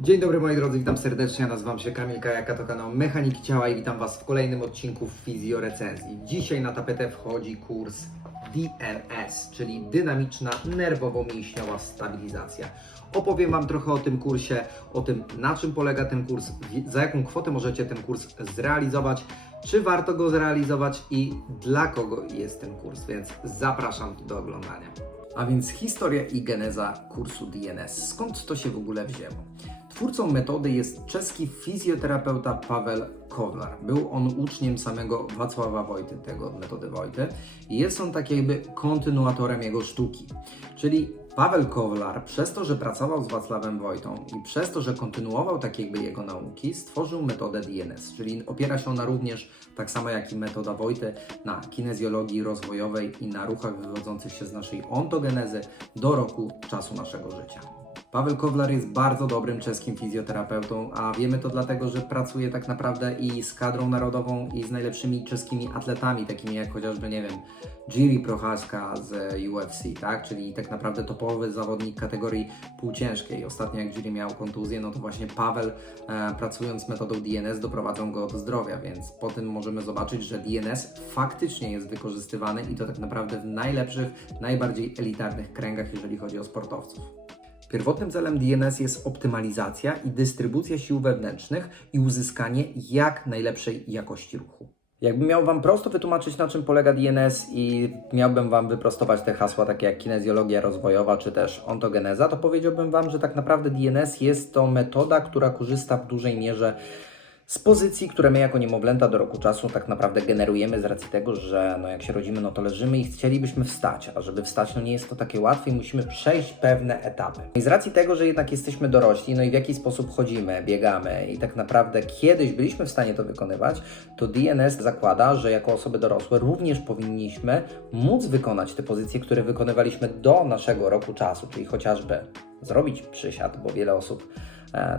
Dzień dobry moi drodzy, witam serdecznie, ja nazywam się Kamil Kajaka, to kanał Mechaniki Ciała i witam Was w kolejnym odcinku Fizjorecenzji. Dzisiaj na tapetę wchodzi kurs DNS, czyli Dynamiczna Nerwowo-Mięśniowa Stabilizacja. Opowiem Wam trochę o tym kursie, o tym na czym polega ten kurs, za jaką kwotę możecie ten kurs zrealizować, czy warto go zrealizować i dla kogo jest ten kurs, więc zapraszam do oglądania. A więc historia i geneza kursu DNS. Skąd to się w ogóle wzięło? Twórcą metody jest czeski fizjoterapeuta Paweł Kowlar. Był on uczniem samego Wacława Wojty, tego metody Wojty, i jest on tak jakby kontynuatorem jego sztuki. Czyli Paweł Kowlar, przez to, że pracował z Wacławem Wojtą i przez to, że kontynuował tak jakby jego nauki, stworzył metodę DNS, czyli opiera się ona również, tak samo jak i metoda Wojty, na kinezjologii rozwojowej i na ruchach wywodzących się z naszej ontogenezy do roku czasu naszego życia. Paweł Kowlar jest bardzo dobrym czeskim fizjoterapeutą, a wiemy to dlatego, że pracuje tak naprawdę i z kadrą narodową, i z najlepszymi czeskimi atletami, takimi jak chociażby, nie wiem, Jiri Prochaska z UFC, tak? Czyli tak naprawdę topowy zawodnik kategorii półciężkiej. Ostatnio jak Jiri miał kontuzję, no to właśnie Paweł, e, pracując metodą DNS, doprowadzą go do zdrowia, więc po tym możemy zobaczyć, że DNS faktycznie jest wykorzystywany i to tak naprawdę w najlepszych, najbardziej elitarnych kręgach, jeżeli chodzi o sportowców. Pierwotnym celem DNS jest optymalizacja i dystrybucja sił wewnętrznych i uzyskanie jak najlepszej jakości ruchu. Jakbym miał Wam prosto wytłumaczyć, na czym polega DNS i miałbym Wam wyprostować te hasła takie jak kinezjologia rozwojowa czy też ontogeneza, to powiedziałbym Wam, że tak naprawdę DNS jest to metoda, która korzysta w dużej mierze z pozycji, które my jako niemowlęta do roku czasu tak naprawdę generujemy z racji tego, że no jak się rodzimy, no to leżymy i chcielibyśmy wstać, a żeby wstać, no nie jest to takie łatwe i musimy przejść pewne etapy. I z racji tego, że jednak jesteśmy dorośli, no i w jaki sposób chodzimy, biegamy i tak naprawdę kiedyś byliśmy w stanie to wykonywać, to DNS zakłada, że jako osoby dorosłe również powinniśmy móc wykonać te pozycje, które wykonywaliśmy do naszego roku czasu, czyli chociażby zrobić przysiad, bo wiele osób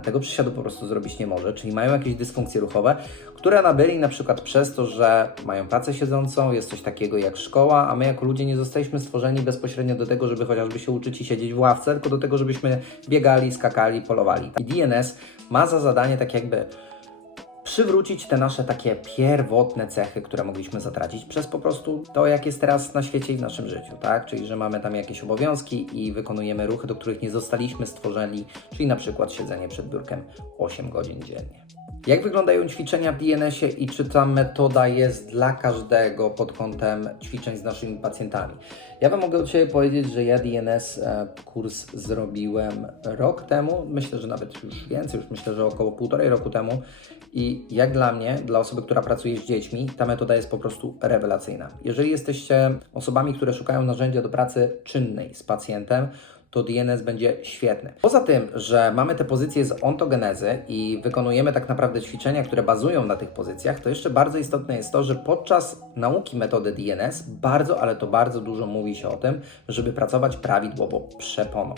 tego przysiadu po prostu zrobić nie może, czyli mają jakieś dysfunkcje ruchowe, które nabyli na przykład przez to, że mają pracę siedzącą, jest coś takiego jak szkoła, a my jako ludzie nie zostaliśmy stworzeni bezpośrednio do tego, żeby chociażby się uczyć i siedzieć w ławce, tylko do tego, żebyśmy biegali, skakali, polowali. I DNS ma za zadanie tak jakby przywrócić te nasze takie pierwotne cechy, które mogliśmy zatracić przez po prostu to, jak jest teraz na świecie i w naszym życiu, tak? Czyli, że mamy tam jakieś obowiązki i wykonujemy ruchy, do których nie zostaliśmy stworzeni, czyli na przykład siedzenie przed biurkiem 8 godzin dziennie. Jak wyglądają ćwiczenia w DNS-ie i czy ta metoda jest dla każdego pod kątem ćwiczeń z naszymi pacjentami? Ja Wam mogę od siebie powiedzieć, że ja DNS e, kurs zrobiłem rok temu, myślę, że nawet już więcej, już myślę, że około półtorej roku temu i jak dla mnie, dla osoby, która pracuje z dziećmi, ta metoda jest po prostu rewelacyjna. Jeżeli jesteście osobami, które szukają narzędzia do pracy czynnej z pacjentem, to DNS będzie świetny. Poza tym, że mamy te pozycje z ontogenezy i wykonujemy tak naprawdę ćwiczenia, które bazują na tych pozycjach, to jeszcze bardzo istotne jest to, że podczas nauki metody DNS bardzo, ale to bardzo dużo mówi się o tym, żeby pracować prawidłowo przeponą.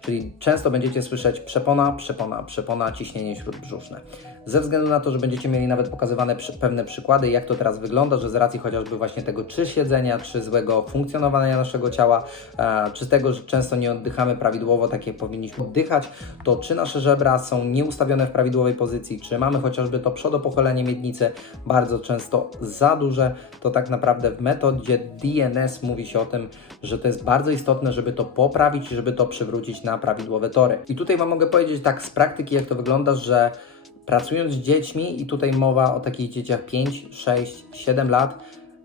Czyli często będziecie słyszeć przepona, przepona, przepona, ciśnienie śródbrzuszne. Ze względu na to, że będziecie mieli nawet pokazywane przy, pewne przykłady, jak to teraz wygląda, że z racji chociażby właśnie tego czy siedzenia, czy złego funkcjonowania naszego ciała, e, czy tego, że często nie oddychamy prawidłowo, tak jak powinniśmy oddychać, to czy nasze żebra są nieustawione w prawidłowej pozycji, czy mamy chociażby to przodopochylenie miednicy bardzo często za duże, to tak naprawdę w metodzie DNS mówi się o tym, że to jest bardzo istotne, żeby to poprawić żeby to przywrócić na prawidłowe tory. I tutaj Wam mogę powiedzieć tak z praktyki, jak to wygląda, że pracując z dziećmi, i tutaj mowa o takich dzieciach 5, 6, 7 lat,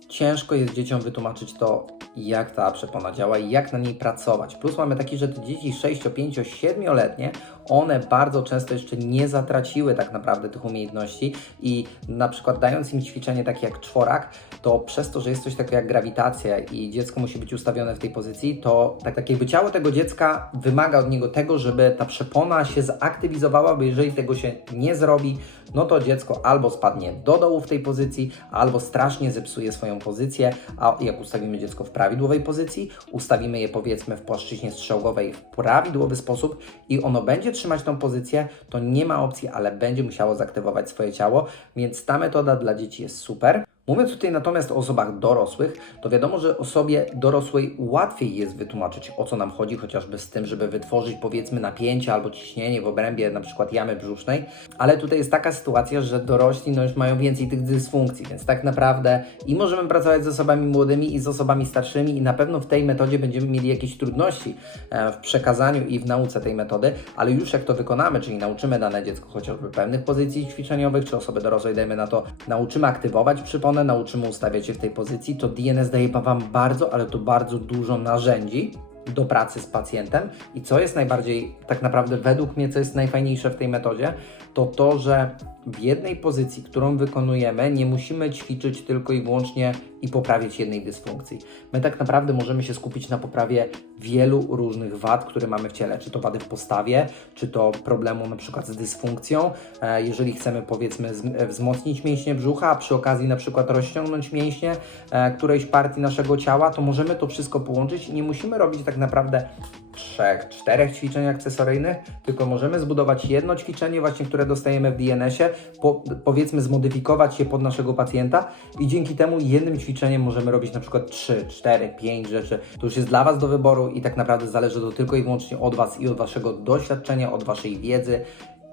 ciężko jest dzieciom wytłumaczyć to, jak ta przepona działa i jak na niej pracować. Plus mamy taki, że te dzieci 6, 5, 7-letnie, one bardzo często jeszcze nie zatraciły tak naprawdę tych umiejętności i na przykład dając im ćwiczenie takie jak czworak, to przez to, że jest coś takiego jak grawitacja i dziecko musi być ustawione w tej pozycji, to tak, tak jakby ciało tego dziecka wymaga od niego tego, żeby ta przepona się zaktywizowała, bo jeżeli tego się nie zrobi, no to dziecko albo spadnie do dołu w tej pozycji, albo strasznie zepsuje swoją pozycję, a jak ustawimy dziecko w prawidłowej pozycji, ustawimy je powiedzmy w płaszczyźnie strzałkowej w prawidłowy sposób i ono będzie trzymać tą pozycję, to nie ma opcji, ale będzie musiało zaktywować swoje ciało, więc ta metoda dla dzieci jest super. Mówiąc tutaj natomiast o osobach dorosłych, to wiadomo, że osobie dorosłej łatwiej jest wytłumaczyć, o co nam chodzi, chociażby z tym, żeby wytworzyć powiedzmy napięcie albo ciśnienie w obrębie na przykład jamy brzusznej, ale tutaj jest taka sytuacja, że dorośli no już mają więcej tych dysfunkcji, więc tak naprawdę i możemy pracować z osobami młodymi i z osobami starszymi i na pewno w tej metodzie będziemy mieli jakieś trudności e, w przekazaniu i w nauce tej metody, ale już jak to wykonamy, czyli nauczymy dane dziecko chociażby pewnych pozycji ćwiczeniowych, czy osoby dorosłej dajmy na to, nauczymy aktywować nauczymy ustawiać się w tej pozycji, to DNS daje Wam bardzo, ale to bardzo dużo narzędzi do pracy z pacjentem. I co jest najbardziej, tak naprawdę według mnie, co jest najfajniejsze w tej metodzie, to to, że w jednej pozycji, którą wykonujemy, nie musimy ćwiczyć tylko i wyłącznie i poprawić jednej dysfunkcji. My tak naprawdę możemy się skupić na poprawie wielu różnych wad, które mamy w ciele, czy to wady w postawie, czy to problemu na przykład z dysfunkcją, e, jeżeli chcemy powiedzmy zm- e, wzmocnić mięśnie brzucha, a przy okazji na przykład rozciągnąć mięśnie e, którejś partii naszego ciała, to możemy to wszystko połączyć i nie musimy robić tak naprawdę trzech, czterech ćwiczeń akcesoryjnych, tylko możemy zbudować jedno ćwiczenie właśnie, które dostajemy w DNS-ie, po, powiedzmy zmodyfikować je pod naszego pacjenta i dzięki temu jednym ćwiczeniem możemy robić na przykład 3, 4, 5 rzeczy. To już jest dla Was do wyboru i tak naprawdę zależy to tylko i wyłącznie od Was i od Waszego doświadczenia, od Waszej wiedzy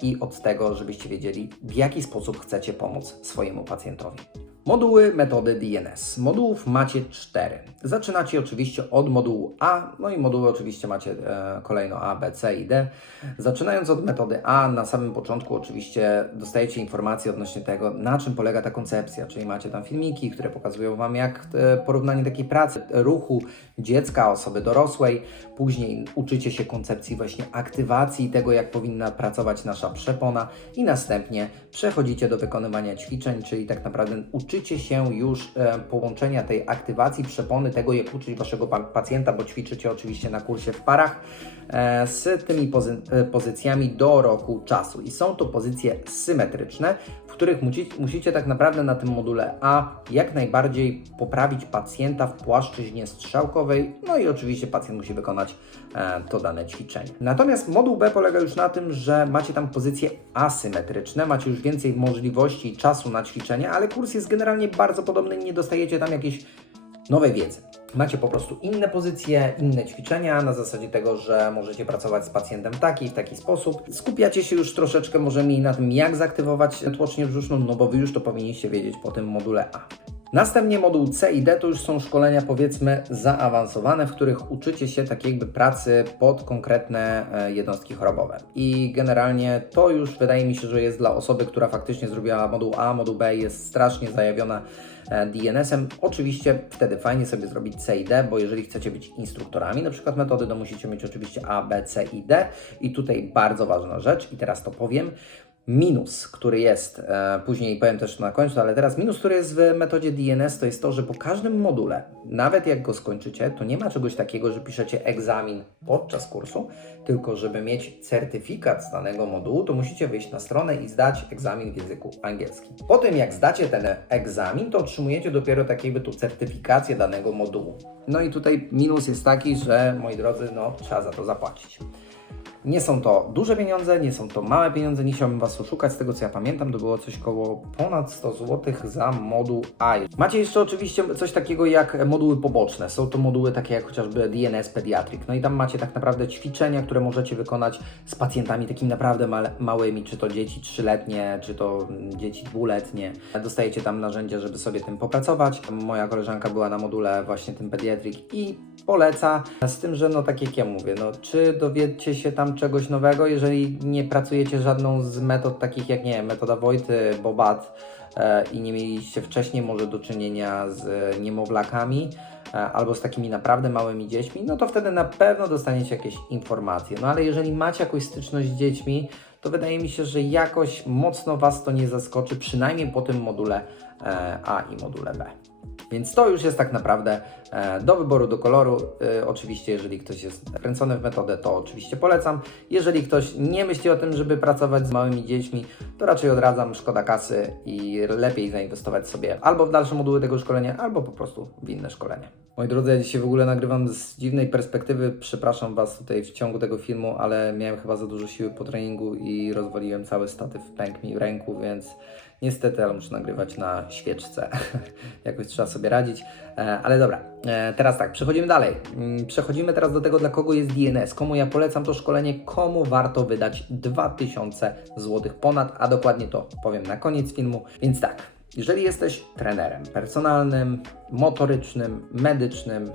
i od tego, żebyście wiedzieli, w jaki sposób chcecie pomóc swojemu pacjentowi. Moduły metody DNS. Modułów macie cztery. Zaczynacie oczywiście od modułu A, no i moduły oczywiście macie e, kolejno A, B, C i D. Zaczynając od metody A, na samym początku oczywiście dostajecie informacje odnośnie tego, na czym polega ta koncepcja, czyli macie tam filmiki, które pokazują Wam jak e, porównanie takiej pracy, ruchu dziecka, osoby dorosłej. Później uczycie się koncepcji właśnie aktywacji tego, jak powinna pracować nasza przepona i następnie przechodzicie do wykonywania ćwiczeń, czyli tak naprawdę uczycie się już e, połączenia tej aktywacji przepony, tego jak uczyć Waszego pa- pacjenta, bo ćwiczycie oczywiście na kursie w parach e, z tymi e, pozycjami do roku czasu. I są to pozycje symetryczne, których musi, musicie tak naprawdę na tym module A jak najbardziej poprawić pacjenta w płaszczyźnie strzałkowej, no i oczywiście pacjent musi wykonać e, to dane ćwiczenie. Natomiast moduł B polega już na tym, że macie tam pozycje asymetryczne, macie już więcej możliwości i czasu na ćwiczenie, ale kurs jest generalnie bardzo podobny, nie dostajecie tam jakiejś nowej wiedzy. Macie po prostu inne pozycje, inne ćwiczenia na zasadzie tego, że możecie pracować z pacjentem taki w taki sposób. Skupiacie się już troszeczkę może mniej na tym, jak zaktywować tłocznię brzuszną, no bo Wy już to powinniście wiedzieć po tym module A. Następnie moduł C i D to już są szkolenia powiedzmy zaawansowane, w których uczycie się takiej jakby pracy pod konkretne e, jednostki chorobowe. I generalnie to już wydaje mi się, że jest dla osoby, która faktycznie zrobiła moduł A, moduł B jest strasznie zajawiona e, DNS-em. Oczywiście wtedy fajnie sobie zrobić C i D, bo jeżeli chcecie być instruktorami na przykład metody, to musicie mieć oczywiście A, B, C i D. I tutaj bardzo ważna rzecz, i teraz to powiem, Minus, który jest, e, później powiem też na końcu, ale teraz minus, który jest w metodzie DNS, to jest to, że po każdym module, nawet jak go skończycie, to nie ma czegoś takiego, że piszecie egzamin podczas kursu, tylko żeby mieć certyfikat z danego modułu, to musicie wyjść na stronę i zdać egzamin w języku angielskim. Po tym, jak zdacie ten egzamin, to otrzymujecie dopiero tak jakby tu certyfikację danego modułu. No i tutaj minus jest taki, że moi drodzy, no trzeba za to zapłacić. Nie są to duże pieniądze, nie są to małe pieniądze, nie chciałbym Was oszukać, z tego co ja pamiętam, to było coś koło ponad 100 zł za moduł A. Macie jeszcze oczywiście coś takiego jak moduły poboczne, są to moduły takie jak chociażby DNS Pediatric, no i tam macie tak naprawdę ćwiczenia, które możecie wykonać z pacjentami takimi naprawdę małymi, czy to dzieci trzyletnie, czy to mm, dzieci dwuletnie. Dostajecie tam narzędzia, żeby sobie tym popracować. Moja koleżanka była na module właśnie tym Pediatric i poleca, z tym, że no tak jak ja mówię, no czy dowiecie się tam czegoś nowego, jeżeli nie pracujecie żadną z metod takich jak, nie wiem, metoda Wojty, Bobat e, i nie mieliście wcześniej może do czynienia z e, niemowlakami e, albo z takimi naprawdę małymi dziećmi, no to wtedy na pewno dostaniecie jakieś informacje. No ale jeżeli macie jakąś styczność z dziećmi, to wydaje mi się, że jakoś mocno Was to nie zaskoczy, przynajmniej po tym module e, A i module B. Więc to już jest tak naprawdę e, do wyboru, do koloru. E, oczywiście, jeżeli ktoś jest kręcony w metodę, to oczywiście polecam. Jeżeli ktoś nie myśli o tym, żeby pracować z małymi dziećmi, to raczej odradzam, szkoda kasy i lepiej zainwestować sobie albo w dalsze moduły tego szkolenia, albo po prostu w inne szkolenie. Moi drodzy, ja dzisiaj w ogóle nagrywam z dziwnej perspektywy. Przepraszam Was tutaj w ciągu tego filmu, ale miałem chyba za dużo siły po treningu i rozwaliłem cały statyw, pękł mi w ręku, więc niestety, ale muszę nagrywać na świeczce. Jakoś trzeba sobie radzić. E, ale dobra, e, teraz tak, przechodzimy dalej. Mm, Przechodzimy teraz do tego, dla kogo jest DNS, komu ja polecam to szkolenie, komu warto wydać 2000 zł ponad, a dokładnie to powiem na koniec filmu. Więc tak, jeżeli jesteś trenerem personalnym, motorycznym, medycznym,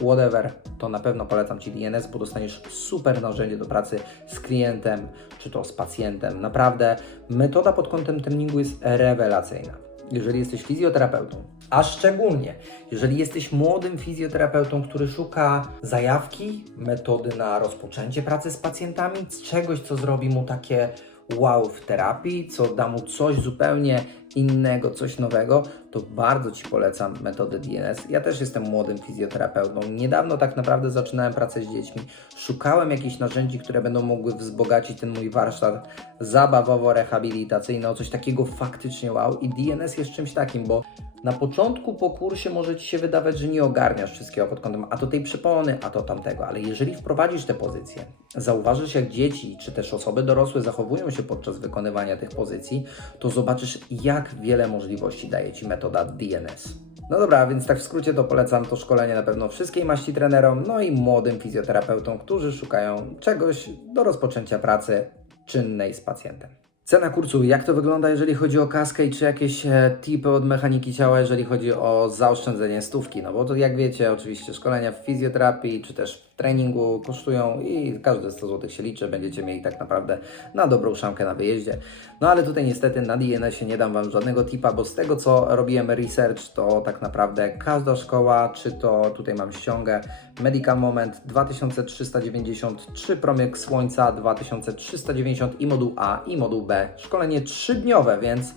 whatever, to na pewno polecam Ci DNS, bo dostaniesz super narzędzie do pracy z klientem, czy to z pacjentem. Naprawdę metoda pod kątem treningu jest rewelacyjna. Jeżeli jesteś fizjoterapeutą, a szczególnie jeżeli jesteś młodym fizjoterapeutą, który szuka zajawki, metody na rozpoczęcie pracy z pacjentami, czegoś, co zrobi mu takie wow w terapii, co da mu coś zupełnie innego, coś nowego, to bardzo Ci polecam metodę DNS. Ja też jestem młodym fizjoterapeutą. Niedawno tak naprawdę zaczynałem pracę z dziećmi. Szukałem jakichś narzędzi, które będą mogły wzbogacić ten mój warsztat zabawowo-rehabilitacyjny o coś takiego faktycznie wow. I DNS jest czymś takim, bo na początku po kursie może Ci się wydawać, że nie ogarniasz wszystkiego pod kątem a to tej przypony, a to tamtego, ale jeżeli wprowadzisz te pozycje, zauważysz jak dzieci czy też osoby dorosłe zachowują się podczas wykonywania tych pozycji, to zobaczysz jak wiele możliwości daje Ci metoda DNS. No dobra, więc tak w skrócie to polecam to szkolenie na pewno wszystkiej maści trenerom, no i młodym fizjoterapeutom, którzy szukają czegoś do rozpoczęcia pracy czynnej z pacjentem. Cena kursu, jak to wygląda, jeżeli chodzi o kaskę i czy jakieś e, tipy od mechaniki ciała, jeżeli chodzi o zaoszczędzenie stówki? No bo to jak wiecie, oczywiście szkolenia w fizjoterapii czy też treningu kosztują i każde 100 zł się liczy, będziecie mieli tak naprawdę na dobrą szamkę na wyjeździe. No ale tutaj niestety na DNS-ie nie dam Wam żadnego tipa, bo z tego co robiłem research, to tak naprawdę każda szkoła, czy to tutaj mam ściągę Medical Moment 2393, promyk słońca 2390 i moduł A i moduł B. Szkolenie trzydniowe, więc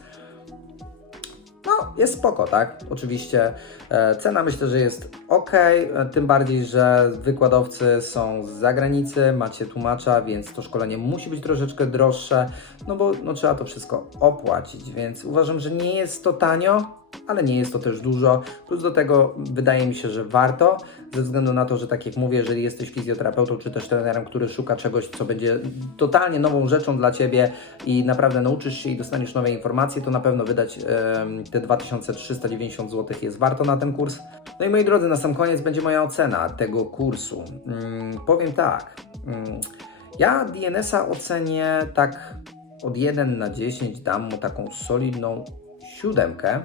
no, jest spoko, tak? Oczywiście e, cena myślę, że jest ok, e, tym bardziej, że wykładowcy są z zagranicy, macie tłumacza, więc to szkolenie musi być troszeczkę droższe, no bo no, trzeba to wszystko opłacić, więc uważam, że nie jest to tanio, ale nie jest to też dużo. Plus do tego wydaje mi się, że warto, ze względu na to, że tak jak mówię, jeżeli jesteś fizjoterapeutą czy też trenerem, który szuka czegoś, co będzie totalnie nową rzeczą dla Ciebie i naprawdę nauczysz się i dostaniesz nowe informacje, to na pewno wydać te 2390 zł jest warto na ten kurs. No i moi drodzy, na sam koniec będzie moja ocena tego kursu. Mm, powiem tak, mm, ja DNS-a ocenię tak od 1 na 10, dam mu taką solidną siódemkę.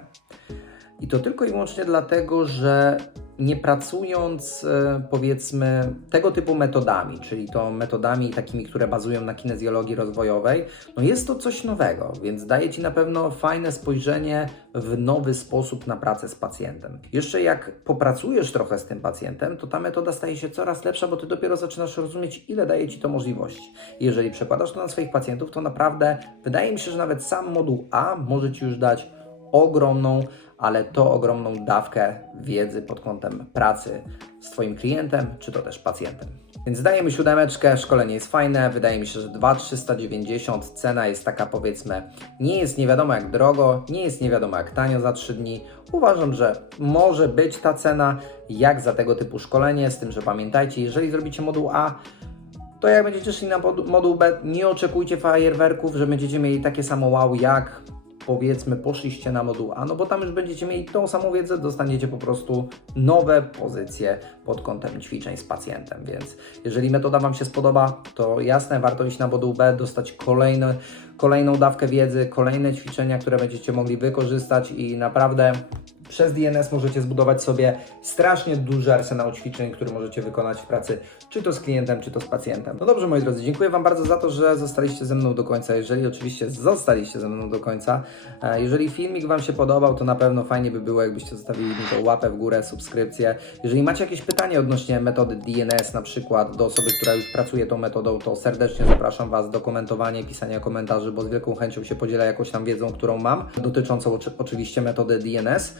I to tylko i wyłącznie dlatego, że nie pracując e, powiedzmy tego typu metodami, czyli to metodami takimi, które bazują na kinezjologii rozwojowej, no jest to coś nowego, więc daje Ci na pewno fajne spojrzenie w nowy sposób na pracę z pacjentem. Jeszcze jak popracujesz trochę z tym pacjentem, to ta metoda staje się coraz lepsza, bo Ty dopiero zaczynasz rozumieć, ile daje Ci to możliwości. Jeżeli przekładasz to na swoich pacjentów, to naprawdę wydaje mi się, że nawet sam moduł A może Ci już dać ogromną, ale to ogromną dawkę wiedzy pod kątem pracy z Twoim klientem, czy to też pacjentem. Więc dajemy siódemeczkę, szkolenie jest fajne, wydaje mi się, że 2,390 cena jest taka powiedzmy, nie jest nie wiadomo jak drogo, nie jest nie wiadomo jak tanio za 3 dni. Uważam, że może być ta cena jak za tego typu szkolenie, z tym, że pamiętajcie, jeżeli zrobicie moduł A, to jak będziecie szli na mod- moduł B, nie oczekujcie fajerwerków, że będziecie mieli takie samo wow jak powiedzmy poszliście na moduł A, no bo tam już będziecie mieli tą samą wiedzę, dostaniecie po prostu nowe pozycje pod kątem ćwiczeń z pacjentem, więc jeżeli metoda Wam się spodoba, to jasne, warto iść na moduł B, dostać kolejny, kolejną dawkę wiedzy, kolejne ćwiczenia, które będziecie mogli wykorzystać i naprawdę przez DNS możecie zbudować sobie strasznie duży arsenał ćwiczeń, który możecie wykonać w pracy, czy to z klientem, czy to z pacjentem. No dobrze, moi drodzy, dziękuję Wam bardzo za to, że zostaliście ze mną do końca. Jeżeli oczywiście zostaliście ze mną do końca, e, jeżeli filmik Wam się podobał, to na pewno fajnie by było, jakbyście zostawili mi tą łapę w górę, subskrypcję. Jeżeli macie jakieś pytanie odnośnie metody DNS, na przykład do osoby, która już pracuje tą metodą, to serdecznie zapraszam Was do komentowania pisania komentarzy, bo z wielką chęcią się podzielę jakąś tam wiedzą, którą mam, dotyczącą oczy- oczywiście metody DNS.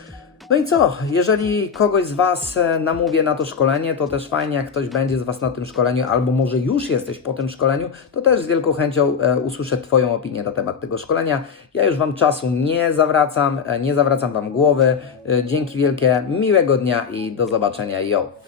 No i co? Jeżeli kogoś z Was e, namówię na to szkolenie, to też fajnie, jak ktoś będzie z Was na tym szkoleniu, albo może już jesteś po tym szkoleniu, to też z wielką chęcią e, usłyszę Twoją opinię na temat tego szkolenia. Ja już Wam czasu nie zawracam, e, nie zawracam Wam głowy. Dzięki wielkie, miłego dnia i do zobaczenia. Yo!